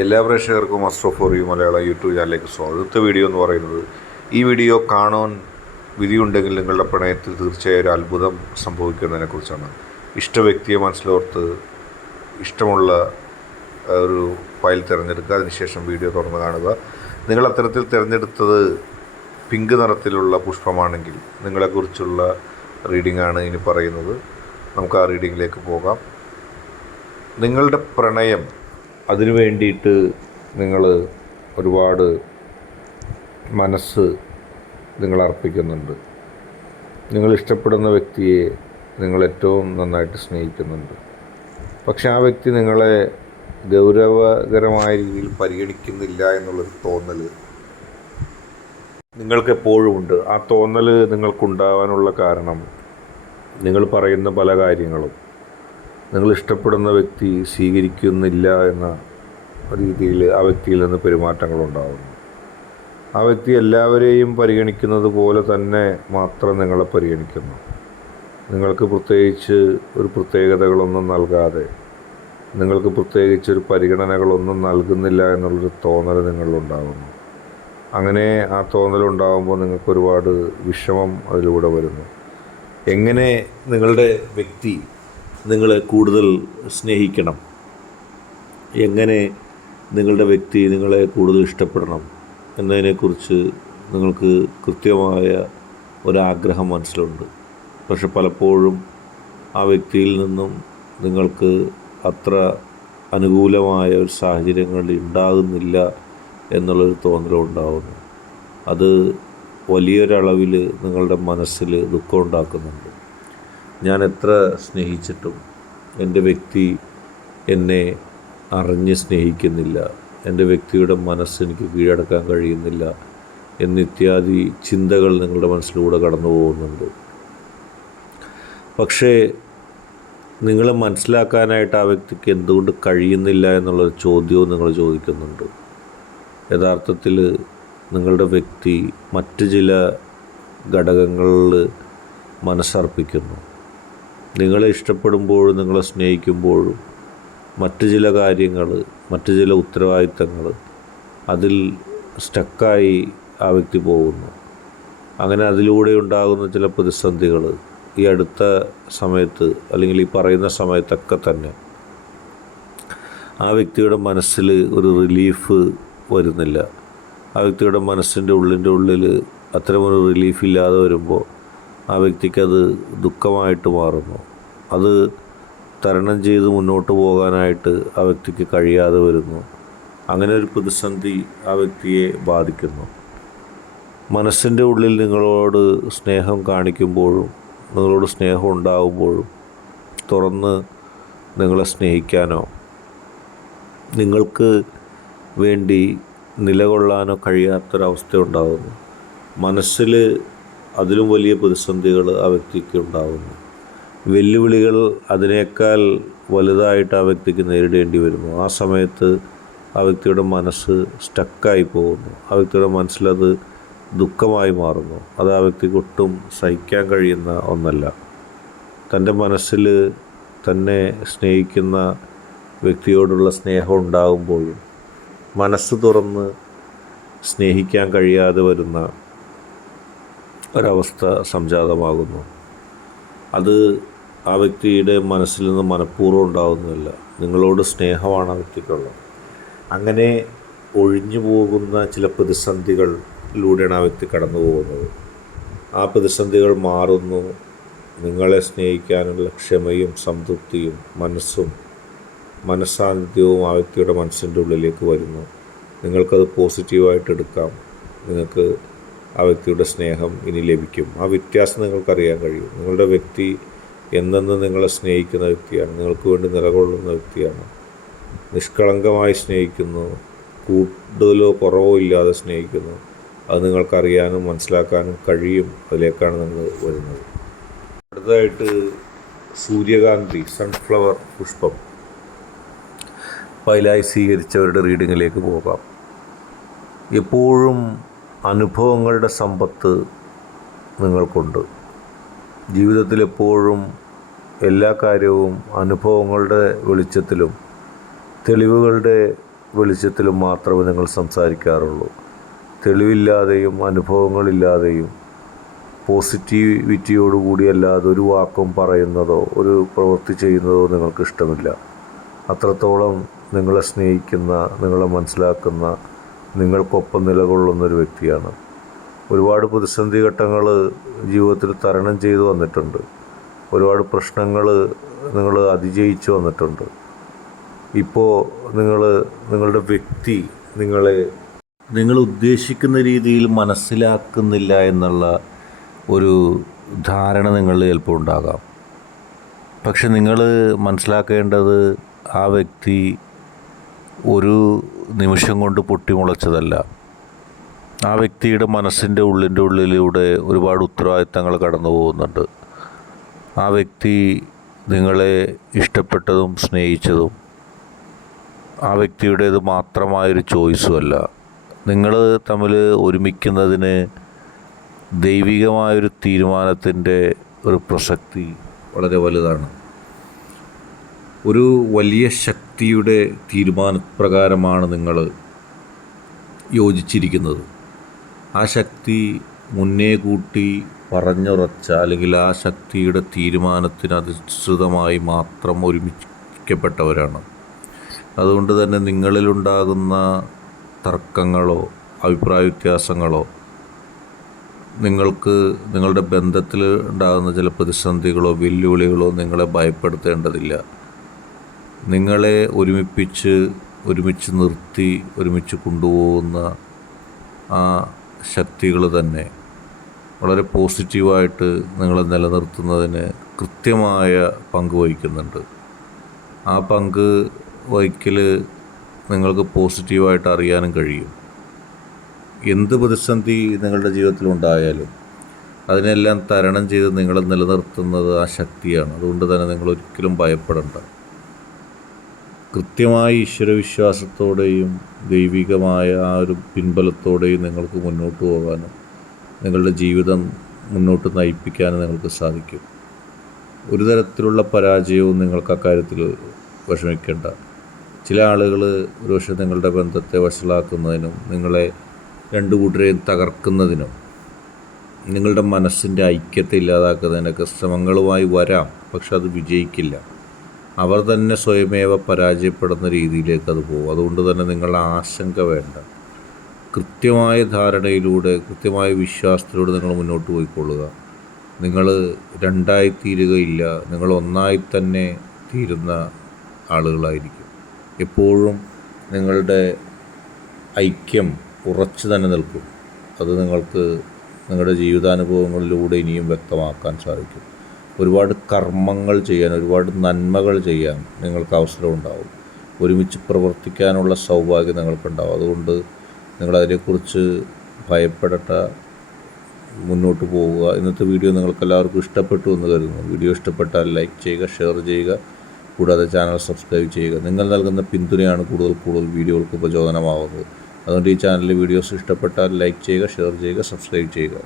എല്ലാ പ്രേക്ഷകർക്കും astro for you Malayalam YouTube ചാനലിലേക്ക് സ്വാഗതം. അടുത്ത വീഡിയോ എന്ന് പറയുന്നത്, ഈ വീഡിയോ കാണാൻ വിധിയുണ്ടെങ്കിൽ നിങ്ങളുടെ പ്രണയത്തിൽ തീർച്ചയായും ഒരു അത്ഭുതം സംഭവിക്കുന്നതിനെക്കുറിച്ചാണ്. ഇഷ്ട വ്യക്തിയെ മനസ്സിലോർത്ത് ഇഷ്ടമുള്ള ഒരു ഫയൽ തിരഞ്ഞെടുക്കുക. അതിനുശേഷം വീഡിയോ തുറന്ന് കാണുക. നിങ്ങൾ അത്തരത്തിൽ തിരഞ്ഞെടുത്തത് പിങ്ക് നിറത്തിലുള്ള പുഷ്പമാണെങ്കിൽ നിങ്ങളെക്കുറിച്ചുള്ള റീഡിംഗാണ് ഇനി പറയുന്നത്. നമുക്ക് ആ റീഡിങ്ങിലേക്ക് പോകാം. നിങ്ങളുടെ പ്രണയം, അതിനു വേണ്ടിയിട്ട് നിങ്ങൾ ഒരുപാട് മനസ്സ് നിങ്ങൾ അർപ്പിക്കുന്നുണ്ട്. നിങ്ങൾ ഇഷ്ടപ്പെടുന്ന വ്യക്തിയെ നിങ്ങൾ ഏറ്റവും നന്നായിട്ട് സ്നേഹിക്കുന്നുണ്ട്. പക്ഷെ ആ വ്യക്തി നിങ്ങളെ ഗൗരവകരമായ രീതിയിൽ പരിഗണിക്കുന്നില്ല എന്നുള്ളൊരു തോന്നൽ നിങ്ങൾക്കെപ്പോഴുമുണ്ട്. ആ തോന്നൽ നിങ്ങൾക്കുണ്ടാവാനുള്ള കാരണം, നിങ്ങൾ പറയുന്ന പല കാര്യങ്ങളും നിങ്ങൾ ഇഷ്ടപ്പെടുന്ന വ്യക്തി സ്വീകരിക്കുന്നില്ല എന്ന രീതിയിൽ ആ വ്യക്തിയിൽ നിന്ന് പെരുമാറ്റങ്ങളുണ്ടാകുന്നു. ആ വ്യക്തി എല്ലാവരെയും പരിഗണിക്കുന്നത് പോലെ തന്നെ മാത്രം നിങ്ങളെ പരിഗണിക്കുന്നു. നിങ്ങൾക്ക് പ്രത്യേകിച്ച് ഒരു പ്രത്യേകതകളൊന്നും നൽകാതെ, നിങ്ങൾക്ക് പ്രത്യേകിച്ചൊരു പരിഗണനകളൊന്നും നൽകുന്നില്ല എന്നുള്ളൊരു തോന്നൽ നിങ്ങളിലുണ്ടാകുന്നു. അങ്ങനെ ആ തോന്നലുണ്ടാകുമ്പോൾ നിങ്ങൾക്കൊരുപാട് വിഷമം അതിലൂടെ വരുന്നു. എങ്ങനെ നിങ്ങളുടെ വ്യക്തി നിങ്ങളെ കൂടുതൽ സ്നേഹിക്കണം, എങ്ങനെ നിങ്ങളുടെ വ്യക്തി നിങ്ങളെ കൂടുതൽ ഇഷ്ടപ്പെടണം എന്നതിനെക്കുറിച്ച് നിങ്ങൾക്ക് കൃത്യമായ ഒരാഗ്രഹം മനസ്സിലുണ്ട്. പക്ഷെ പലപ്പോഴും ആ വ്യക്തിയിൽ നിന്നും നിങ്ങൾക്ക് അത്ര അനുകൂലമായ ഒരു സാഹചര്യങ്ങൾ ഉണ്ടാകുന്നില്ല എന്നുള്ളൊരു തോന്നലുണ്ടാകുന്നു. അത് വലിയൊരളവിൽ നിങ്ങളുടെ മനസ്സിൽ ദുഃഖം ഉണ്ടാക്കുന്നുണ്ട്. ഞാൻ എത്ര സ്നേഹിച്ചിട്ടും എൻ്റെ വ്യക്തി എന്നെ അറിഞ്ഞ് സ്നേഹിക്കുന്നില്ല, എൻ്റെ വ്യക്തിയുടെ മനസ്സെനിക്ക് കീഴടക്കാൻ കഴിയുന്നില്ല എന്നിത്യാദി ചിന്തകൾ നിങ്ങളുടെ മനസ്സിലൂടെ കടന്നു പോകുന്നുണ്ട്. പക്ഷേ നിങ്ങളെ മനസ്സിലാക്കാനായിട്ട് ആ വ്യക്തിക്ക് എന്തുകൊണ്ട് കഴിയുന്നില്ല എന്നുള്ളൊരു ചോദ്യവും നിങ്ങൾ ചോദിക്കുന്നുണ്ട്. യഥാർത്ഥത്തിൽ നിങ്ങളുടെ വ്യക്തി മറ്റ് ചില ഘടകങ്ങളിൽ മനസ്സർപ്പിക്കുന്നു. നിങ്ങളെ ഇഷ്ടപ്പെടുമ്പോഴും നിങ്ങളെ സ്നേഹിക്കുമ്പോഴും മറ്റ് ചില കാര്യങ്ങൾ, മറ്റ് ചില ഉത്തരവാദിത്തങ്ങൾ, അതിൽ സ്റ്റക്കായി ആ വ്യക്തി പോകുന്നു. അങ്ങനെ അതിലൂടെ ഉണ്ടാകുന്ന ചില പ്രതിസന്ധികൾ ഈ അടുത്ത സമയത്ത്, അല്ലെങ്കിൽ ഈ പറയുന്ന സമയത്തൊക്കെ തന്നെ ആ വ്യക്തിയുടെ മനസ്സിൽ ഒരു റിലീഫ് വരുന്നില്ല. ആ വ്യക്തിയുടെ മനസ്സിൻ്റെ ഉള്ളിൽ അത്തരമൊരു റിലീഫില്ലാതെ വരുമ്പോൾ ആ വ്യക്തിക്കത് ദുഃഖമായിട്ട് മാറുന്നു. അത് തരണം ചെയ്ത് മുന്നോട്ട് പോകാനായിട്ട് ആ വ്യക്തിക്ക് കഴിയാതെ വരുന്നു. അങ്ങനെ ഒരു പ്രതിസന്ധി ആ വ്യക്തിയെ ബാധിക്കുന്നു. മനസ്സിൻ്റെ ഉള്ളിൽ നിങ്ങളോട് സ്നേഹം കാണിക്കുമ്പോഴും നിങ്ങളോട് സ്നേഹം ഉണ്ടാകുമ്പോഴും തുറന്ന് നിങ്ങളെ സ്നേഹിക്കാനോ നിങ്ങൾക്ക് വേണ്ടി നിലകൊള്ളാനോ കഴിയാത്തൊരവസ്ഥ ഉണ്ടാകുന്നു. മനസ്സിൽ അതിലും വലിയ പ്രതിസന്ധികൾ ആ വ്യക്തിക്ക് ഉണ്ടാകുന്നു. വെല്ലുവിളികൾ അതിനേക്കാൾ വലുതായിട്ട് ആ വ്യക്തിക്ക് നേരിടേണ്ടി വരുന്നു. ആ സമയത്ത് ആ വ്യക്തിയുടെ മനസ്സ് സ്റ്റക്കായി പോകുന്നു. ആ വ്യക്തിയുടെ മനസ്സിലത് ദുഃഖമായി മാറുന്നു. അത് ആ വ്യക്തിക്ക് ഒട്ടും സഹിക്കാൻ കഴിയുന്ന ഒന്നല്ല. തൻ്റെ മനസ്സിൽ തന്നെ സ്നേഹിക്കുന്ന വ്യക്തിയോടുള്ള സ്നേഹം ഉണ്ടാകുമ്പോഴും മനസ്സ് തുറന്ന് സ്നേഹിക്കാൻ കഴിയാതെ വരുന്ന ഒരവസ്ഥ സംജാതമാകുന്നു. അത് ആ വ്യക്തിയുടെ മനസ്സിൽ നിന്ന് മനഃപൂർവ്വം ഉണ്ടാകുന്നതല്ല. നിങ്ങളോട് സ്നേഹമാണ് ആ വ്യക്തിക്കുള്ളത്. അങ്ങനെ ഒഴിഞ്ഞു പോകുന്ന ചില പ്രതിസന്ധികളിലൂടെയാണ് ആ വ്യക്തി കടന്നു പോകുന്നത്. ആ പ്രതിസന്ധികൾ മാറുന്നു. നിങ്ങളെ സ്നേഹിക്കാനുള്ള ക്ഷമയും സംതൃപ്തിയും മനസ്സാന്നിധ്യവും ആ വ്യക്തിയുടെ മനസ്സിൻ്റെ ഉള്ളിലേക്ക് വരുന്നു. നിങ്ങൾക്കത് പോസിറ്റീവായിട്ട് എടുക്കാം. നിങ്ങൾക്ക് ആ വ്യക്തിയുടെ സ്നേഹം ഇനി ലഭിക്കും. ആ വ്യത്യാസം നിങ്ങൾക്കറിയാൻ കഴിയും. നിങ്ങളുടെ വ്യക്തി എന്നെന്നും നിങ്ങളെ സ്നേഹിക്കുന്ന വ്യക്തിയാണ്. നിങ്ങൾക്ക് വേണ്ടി നിലകൊള്ളുന്ന വ്യക്തിയാണ്. നിഷ്കളങ്കമായി സ്നേഹിക്കുന്നു. കൂടുതലോ കുറവോ ഇല്ലാതെ സ്നേഹിക്കുന്നു. അത് നിങ്ങൾക്കറിയാനും മനസ്സിലാക്കാനും കഴിയും. അതിലേക്കാണ് നിങ്ങൾ വരുന്നത്. അടുത്തതായിട്ട് സൂര്യകാന്തി, സൺഫ്ലവർ പുഷ്പം ഫയലായി സ്വീകരിച്ചവരുടെ റീഡിങ്ങിലേക്ക് പോകാം. എപ്പോഴും അനുഭവങ്ങളുടെ സമ്പത്ത് നിങ്ങൾക്കുണ്ട്. ജീവിതത്തിൽ എപ്പോഴും എല്ലാ കാര്യവും അനുഭവങ്ങളുടെ വെളിച്ചത്തിലും തെളിവുകളുടെ വെളിച്ചത്തിലും മാത്രമേ നിങ്ങൾ സംസാരിക്കാറുള്ളൂ. തെളിവില്ലാതെയും അനുഭവങ്ങളില്ലാതെയും പോസിറ്റിവിറ്റിയോടുകൂടിയല്ലാതെ ഒരു വാക്കും പറയുന്നതോ ഒരു പ്രവൃത്തി ചെയ്യുന്നതോ നിങ്ങൾക്ക് ഇഷ്ടമില്ല. അത്രത്തോളം നിങ്ങളെ സ്നേഹിക്കുന്ന, നിങ്ങളെ മനസ്സിലാക്കുന്ന, നിങ്ങൾക്കൊപ്പം നിലകൊള്ളുന്നൊരു വ്യക്തിയാണ്. ഒരുപാട് പ്രതിസന്ധി ഘട്ടങ്ങൾ ജീവിതത്തിൽ തരണം ചെയ്തു വന്നിട്ടുണ്ട്. ഒരുപാട് പ്രശ്നങ്ങൾ നിങ്ങൾ അതിജയിച്ചു വന്നിട്ടുണ്ട്. ഇപ്പോൾ നിങ്ങളുടെ വ്യക്തി നിങ്ങൾ ഉദ്ദേശിക്കുന്ന രീതിയിൽ മനസ്സിലാക്കുന്നില്ല എന്നുള്ള ഒരു ധാരണ നിങ്ങളിൽ ചിലപ്പോൾ ഉണ്ടാകാം. പക്ഷെ നിങ്ങൾ മനസ്സിലാക്കേണ്ടത് ആ വ്യക്തി ഒരു നിമിഷം കൊണ്ട് പൊട്ടിമുളച്ചതല്ല. ആ വ്യക്തിയുടെ മനസ്സിൻ്റെ ഉള്ളിലൂടെ ഒരുപാട് ഉത്തരവാദിത്തങ്ങൾ കടന്നു പോകുന്നുണ്ട്. ആ വ്യക്തി നിങ്ങളെ ഇഷ്ടപ്പെട്ടതും സ്നേഹിച്ചതും ആ വ്യക്തിയുടേത് മാത്രമായൊരു ചോയ്സും അല്ല. നിങ്ങൾ തമ്മിൽ ഒരുമിക്കുന്നതിന് ദൈവികമായൊരു തീരുമാനത്തിൻ്റെ ഒരു പ്രസക്തി വളരെ വലുതാണ്. ഒരു വലിയ ശക്തിയുടെ തീരുമാനപ്രകാരമാണ് നിങ്ങൾ യോജിച്ചിരിക്കുന്നത്. ആ ശക്തി മുന്നേ കൂട്ടി പറഞ്ഞുറച്ച, അല്ലെങ്കിൽ ആ ശക്തിയുടെ തീരുമാനത്തിന് അധിഷ്ഠിതമായി മാത്രം ഒരുമിക്കപ്പെട്ടവരാണ്. അതുകൊണ്ട് തന്നെ നിങ്ങളിലുണ്ടാകുന്ന തർക്കങ്ങളോ അഭിപ്രായ വ്യത്യാസങ്ങളോ നിങ്ങളുടെ ബന്ധത്തിൽ ഉണ്ടാകുന്ന ചില പ്രതിസന്ധികളോ വെല്ലുവിളികളോ നിങ്ങളെ ഭയപ്പെടുത്തേണ്ടതില്ല. നിങ്ങളെ ഒരുമിച്ച് നിർത്തി ഒരുമിച്ച് കൊണ്ടുപോകുന്ന ആ ശക്തികൾ തന്നെ വളരെ പോസിറ്റീവായിട്ട് നിങ്ങളെ നിലനിർത്തുന്നതിന് കൃത്യമായ പങ്ക് വഹിക്കുന്നുണ്ട്. ആ പങ്ക് വഹിക്കൽ നിങ്ങൾക്ക് പോസിറ്റീവായിട്ട് അറിയാനും കഴിയും. എന്ത് പ്രതിസന്ധി നിങ്ങളുടെ ജീവിതത്തിലുണ്ടായാലും അതിനെല്ലാം തരണം ചെയ്ത് നിങ്ങളെ നിലനിർത്തുന്നത് ആ ശക്തിയാണ്. അതുകൊണ്ട് തന്നെ നിങ്ങളൊരിക്കലും ഭയപ്പെടേണ്ട. കൃത്യമായ ഈശ്വരവിശ്വാസത്തോടെയും ദൈവികമായ ആ ഒരു പിൻബലത്തോടെയും നിങ്ങൾക്ക് മുന്നോട്ട് പോകാനും നിങ്ങളുടെ ജീവിതം മുന്നോട്ട് നയിപ്പിക്കാനും നിങ്ങൾക്ക് സാധിക്കും. ഒരു തരത്തിലുള്ള പരാജയവും നിങ്ങൾക്ക് അക്കാര്യത്തിൽ വിഷമിക്കേണ്ട. ചില ആളുകൾ ഒരുപക്ഷെ നിങ്ങളുടെ ബന്ധത്തെ വഷളാക്കുന്നതിനും നിങ്ങളെ രണ്ടു കൂട്ടരെയും തകർക്കുന്നതിനും നിങ്ങളുടെ മനസ്സിൻ്റെ ഐക്യത്തെ ഇല്ലാതാക്കുന്നതിനൊക്കെ ശ്രമങ്ങളുമായി വരാം. പക്ഷെ അത് വിജയിക്കില്ല. അവർ തന്നെ സ്വയമേവ പരാജയപ്പെടുന്ന രീതിയിലേക്ക് അത് പോകും. അതുകൊണ്ട് തന്നെ നിങ്ങളുടെ ആശങ്ക വേണ്ട. കൃത്യമായ ധാരണയിലൂടെ, കൃത്യമായ വിശ്വാസത്തിലൂടെ നിങ്ങൾ മുന്നോട്ട് പോയിക്കൊള്ളുക. നിങ്ങൾ രണ്ടായി തീരുകയില്ല, നിങ്ങൾ ഒന്നായി തന്നെ തീരുന്ന ആളുകളായിരിക്കും. എപ്പോഴും നിങ്ങളുടെ ഐക്യം ഉറച്ചു തന്നെ നിൽക്കും. അത് നിങ്ങൾക്ക് നിങ്ങളുടെ ജീവിതാനുഭവങ്ങളിലൂടെ ഇനിയും വ്യക്തമാക്കാൻ സാധിക്കും. ഒരുപാട് കർമ്മങ്ങൾ ചെയ്യാൻ, ഒരുപാട് നന്മകൾ ചെയ്യാൻ നിങ്ങൾക്ക് അവസരമുണ്ടാവും. ഒരുമിച്ച് പ്രവർത്തിക്കാനുള്ള സൗഭാഗ്യം നിങ്ങൾക്കുണ്ടാവും. അതുകൊണ്ട് നിങ്ങളതിനെക്കുറിച്ച് ഭയപ്പെടേണ്ട, മുന്നോട്ട് പോവുക. ഇന്നത്തെ വീഡിയോ നിങ്ങൾക്കെല്ലാവർക്കും ഇഷ്ടപ്പെട്ടു എന്ന് കരുതുന്നു. വീഡിയോ ഇഷ്ടപ്പെട്ടാൽ ലൈക്ക് ചെയ്യുക, ഷെയർ ചെയ്യുക, കൂടാതെ ചാനൽ സബ്സ്ക്രൈബ് ചെയ്യുക. നിങ്ങൾ നൽകുന്ന പിന്തുണയാണ് കൂടുതൽ വീഡിയോകൾക്ക് പ്രചോദനമാവുന്നത്. അതുകൊണ്ട് ഈ ചാനലിലെ വീഡിയോസ് ഇഷ്ടപ്പെട്ടാൽ ലൈക്ക് ചെയ്യുക, ഷെയർ ചെയ്യുക, സബ്സ്ക്രൈബ് ചെയ്യുക.